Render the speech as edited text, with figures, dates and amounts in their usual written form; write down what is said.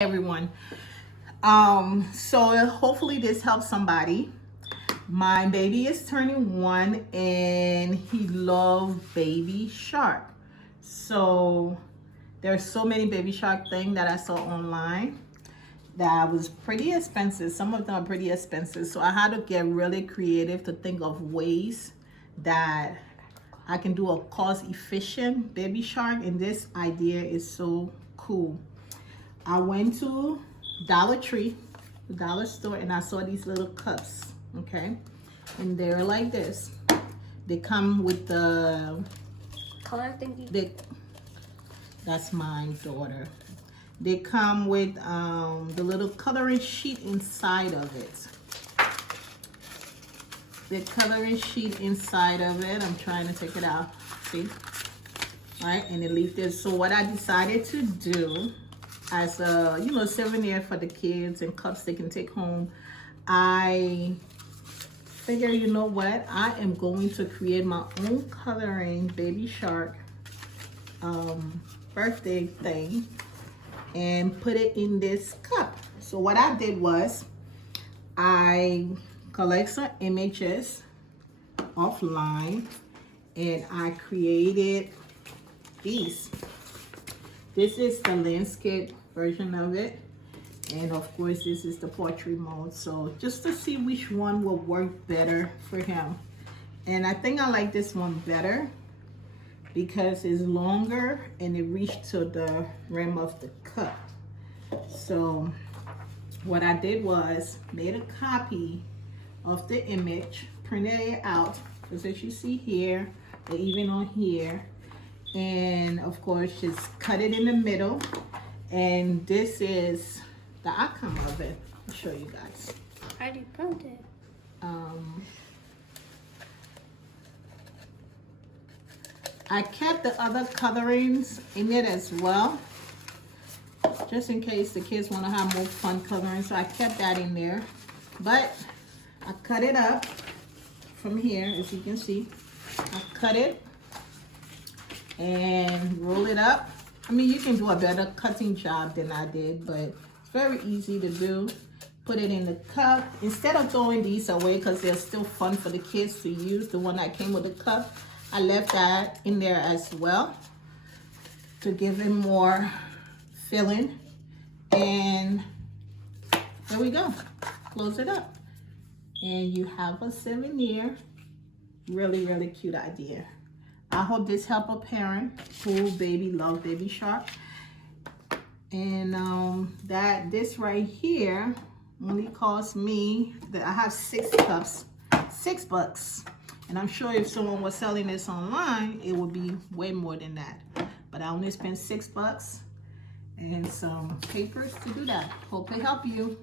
Everyone. So hopefully this helps somebody. My baby is turning 1 and he loves Baby Shark. So there's so many Baby Shark things that I saw online that was pretty expensive. Some of them are pretty expensive. So I had to get really creative to think of ways that I can do a cost efficient Baby Shark, and this idea is so cool. I went to Dollar Tree, the dollar store, and I saw these little cups, okay? And they're like this. They come with the color thingy. That's my daughter. They come with the little coloring sheet inside of it. The coloring sheet inside of it. I'm trying to take it out. See? All right, and it leaves this. So what I decided to do, as a souvenir for the kids and cups they can take home, I figure, you know what, I am going to create my own coloring Baby Shark birthday thing and put it in this cup. So what I did was I collect some images offline and I created these. This is the landscape version of it, and of course this is the portrait mode. So just to see which one will work better for him, and I think I like this one better because it's longer and it reached to the rim of the cup. So what I did was made a copy of the image, printed it out, because as you see here, or even on here, and of course just cut it in the middle, and this is the outcome of it. I'll show you guys. How do you print it? I kept the other colorings in it as well, just in case the kids want to have more fun coloring, so I kept that in there. But I cut it up from here, as you can see. I cut it and roll it up. I mean, you can do a better cutting job than I did, but it's very easy to do. Put it in the cup. Instead of throwing these away, because they're still fun for the kids to use, the one that came with the cup, I left that in there as well to give it more filling. And there we go. Close it up. And you have a souvenir. Really, really cute idea. I hope this help a parent who baby love Baby Shark. And this right here only cost me, I have 6 cups, $6. And I'm sure if someone was selling this online, it would be way more than that. But I only spent $6 and some papers to do that. Hope it help you.